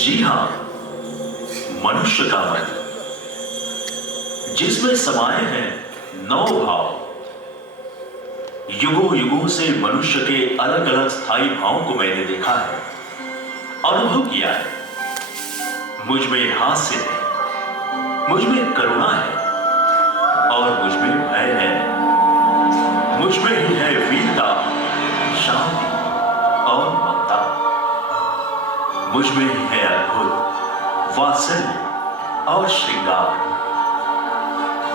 जी हाँ, मनुष्य का मन, जिसमें समाये हैं 9 भाव। युगों युगों से मनुष्य के अलग अलग स्थायी भावों को मैंने देखा है, अनुभव किया है। मुझ में हास्य है, मुझ में करुणा है और मुझ में भय है। मुझ में ही है वीरता, शांति और ममता। मुझ में ही है अद्भुत वात्सल्य और श्रृंगार।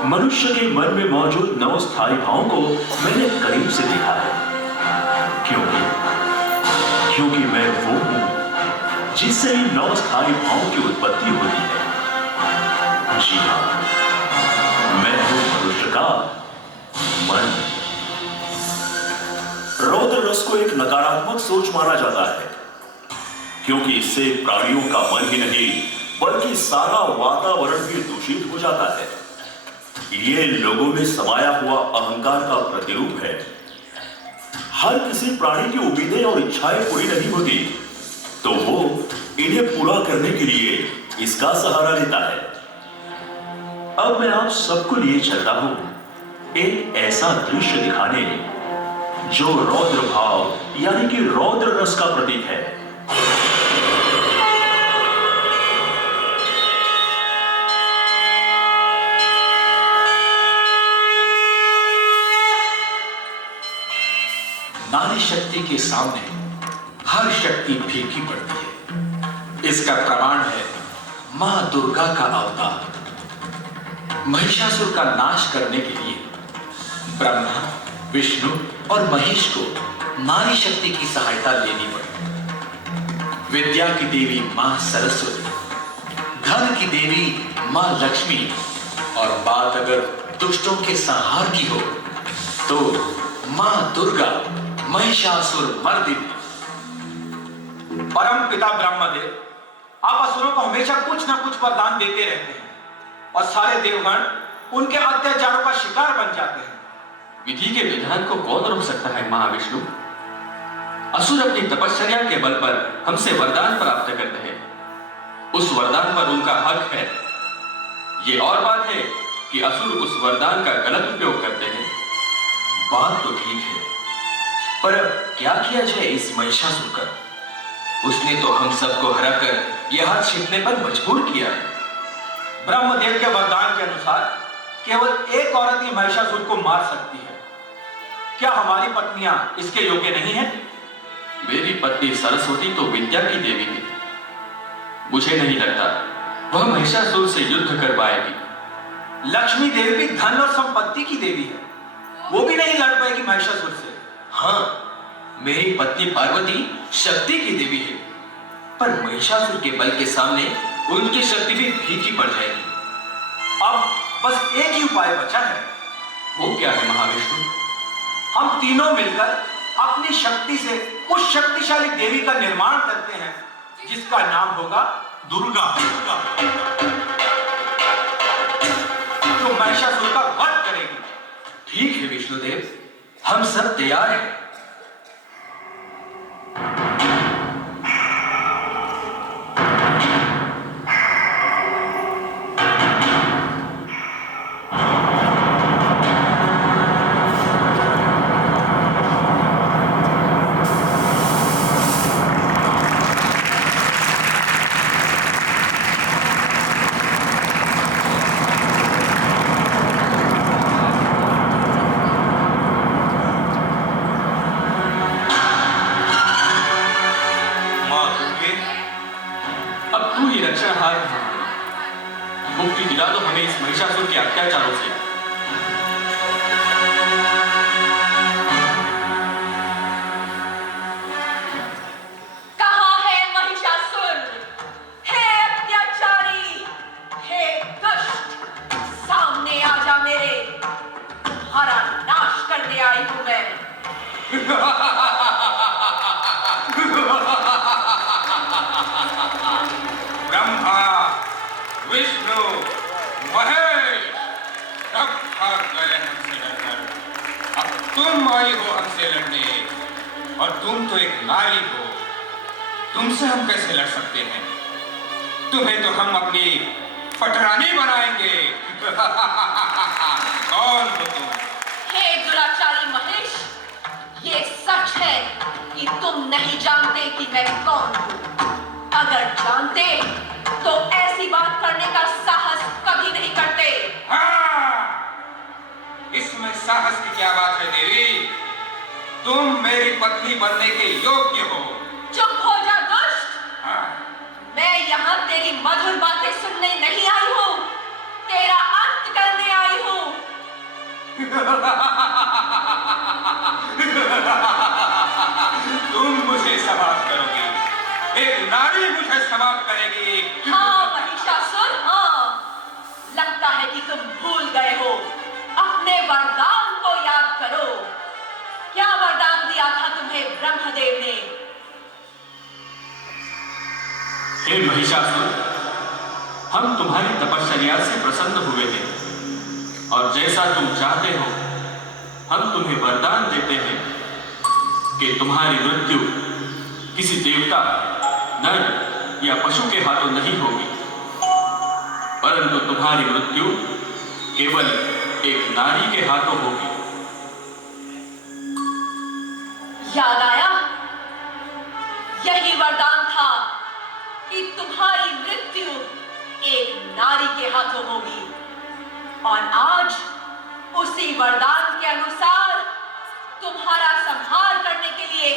मनुष्य के मन में मौजूद 9 स्थायी भावों को मैंने करीब से देखा है, क्योंकि मैं वो हूं जिससे इन 9 स्थायी भावों की उत्पत्ति होती है। जी हां, मैं हूं मनुष्य का मन। रौद्र रस को एक नकारात्मक सोच माना जाता है, क्योंकि इससे प्राणियों का मन ही नहीं बल्कि सारा वातावरण भी दूषित हो जाता है। ये लोगों में समाया हुआ अहंकार का प्रतिरूप है। हर किसी प्राणी की उम्मीदें और इच्छाएं पूरी नहीं होती, तो वो इन्हें पूरा करने के लिए इसका सहारा लेता है। अब मैं आप सबको लिए चलता हूं एक ऐसा दृश्य दिखाने जो रौद्र भाव यानी कि रौद्र रस का प्रतीक है। नारी शक्ति के सामने हर शक्ति फीकी पड़ती है। इसका प्रमाण है मां दुर्गा का अवतार। महिषासुर का नाश करने के लिए ब्रह्मा, विष्णु और महेश को नारी शक्ति की सहायता लेनी पड़ी। विद्या की देवी मां सरस्वती, धन की देवी मां लक्ष्मी और बात अगर दुष्टों के संहार की हो तो मां दुर्गा महिषासुर मर्दिनी। परम पिता ब्रह्मदेव आप असुरों को हमेशा कुछ ना कुछ वरदान देते रहते हैं और सारे देवगण उनके अत्याचारों का शिकार बन जाते हैं। विधि के विधान को कौन रोक सकता है महाविष्णु? असुर अपनी तपश्चर्या के बल पर हमसे वरदान प्राप्त करते हैं। उस वरदान पर उनका हक है। ये और बात है कि असुर उस वरदान का गलत उपयोग करते हैं। बात तो ठीक है, पर अब क्या किया जाए इस महिषासुर का? उसने तो हम सबको हराकर यह हाथ छिपने पर मजबूर किया है। ब्रह्मदेव के वरदान के अनुसार केवल एक औरत ही महिषासुर को मार सकती है। क्या हमारी पत्नियां इसके योग्य नहीं हैं? मेरी पत्नी सरस्वती तो विद्या की देवी है। मुझे नहीं लगता वह महिषासुर से युद्ध कर पाएगी। लक्ष्मी देवी भी धन और संपत्ति की देवी है, वो भी नहीं लड़ पाएगी महिषासुर से। हाँ, मेरी पत्नी पार्वती शक्ति की देवी है, पर महिषासुर के बल के सामने उनकी शक्ति भी फीकी पड़ जाएगी। अब बस एक ही उपाय बचा है। वो क्या है महाविष्णु? हम तीनों मिलकर अपनी शक्ति से उस शक्तिशाली देवी का निर्माण करते हैं जिसका नाम होगा दुर्गा, जो महिषासुर का वध करेगी। ठीक है विष्णुदेव, हम सब तैयार हैं। मुक्ति दिला दो हमें इस महिषासुर के अत्याचारों से। कहाँ है महिषासुर? हे अत्याचारी, हे दुष्ट, सामने आ जा मेरे। तुम्हारा नाश करने आई हूं मैं। ब्रह्मा, विष्णु, महेश सब भाग गए हमसे लड़कर। अब तुम आई हो हमसे लड़ने, और तुम तो एक नारी हो। तुमसे हम कैसे लड़ सकते हैं? तुम्हें तो हम अपनी पटरानी बनाएंगे। कौन हो तुम? हे दुराचारी महेश, ये सच है कि तुम नहीं जानते कि मैं कौन हूं। अगर जानते तो ऐसी बात करने का साहस कभी नहीं करते। हाँ, इसमें साहस की क्या बात है देवी? तुम मेरी पत्नी बनने के योग्य हो। चुप हो जा दुष्ट। हाँ, मैं यहाँ तेरी मधुर बातें सुनने नहीं आई हूँ, तेरा अंत करने आई हूँ। तुम मुझे समाप्त करोगी, एक नारी मुझे समाप्त करेगी। हाँ महिषासुर, हाँ। लगता है कि तुम भूल गए हो। अपने वरदान को याद करो। क्या वरदान दिया था तुम्हें ब्रह्मदेव ने? हे महिषासुर, हम तुम्हारी तपश्चर्या से प्रसन्न हुए हैं और जैसा तुम चाहते हो हम तुम्हें वरदान देते हैं कि तुम्हारी मृत्यु किसी देवता, नर या पशु के हाथों नहीं होगी, परंतु तुम्हारी मृत्यु केवल एक नारी के हाथों होगी। याद आया? यही वरदान था कि तुम्हारी मृत्यु एक नारी के हाथों होगी। और आज उसी वरदान के अनुसार तुम्हारा संहार करने के लिए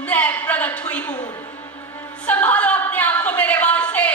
मैं प्रकट हुई हूं। संभालो अपने आप को मेरे वार से।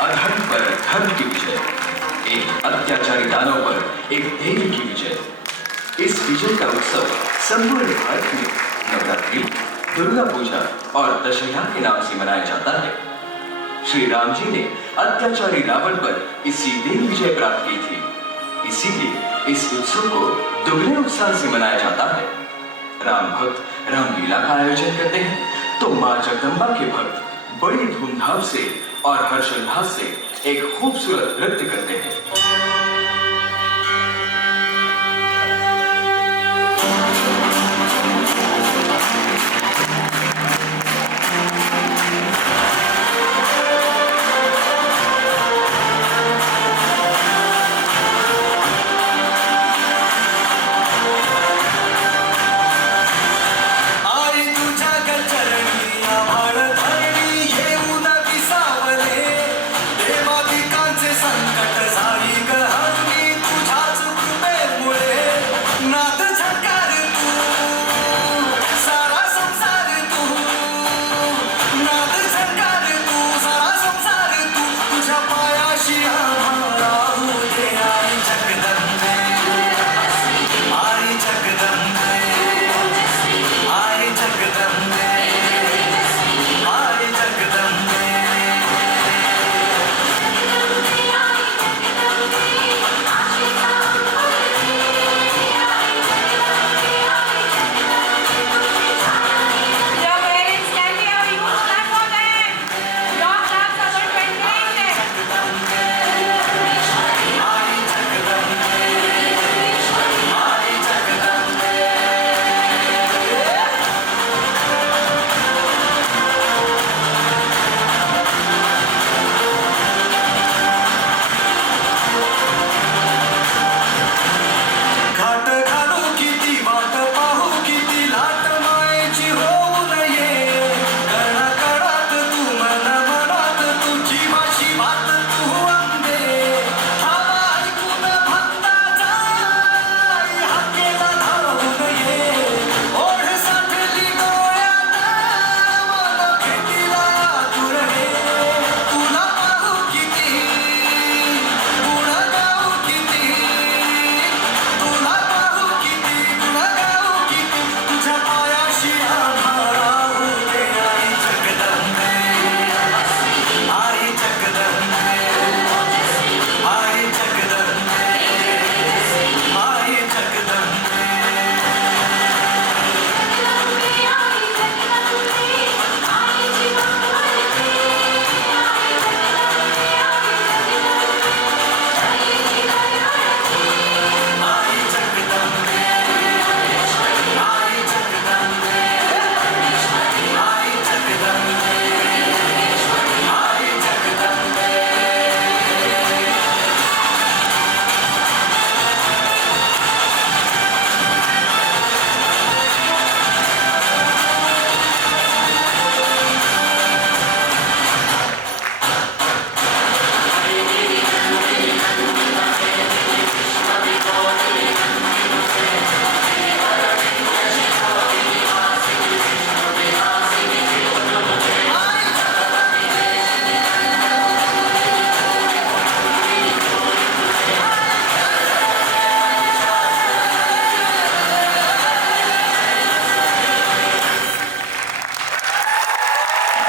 अधर्म पर धर्म की विजय, एक अत्याचारी दानव पर एक देवी की विजय। इस विजय का उत्सव संपूर्ण भारत में नवरात्रि, दुर्गा पूजा और दशहरा के नाम से मनाया जाता है। श्री राम जी ने अत्याचारी रावण पर इसी दिन विजय प्राप्त की थी, इसीलिए इस उत्सव को दुगने उत्साह से मनाया जाता है। राम भक्त रामलीला का आयोजन करते हैं तो मां जगदम्बा के भक्त बड़ी धूमधाम से और हर्षोल्लास से एक खूबसूरत नृत्य करते हैं। संकट सारी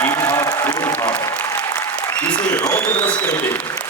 ये भाव क्रोध भाव, जिसे रौद्र रस कहते हैं,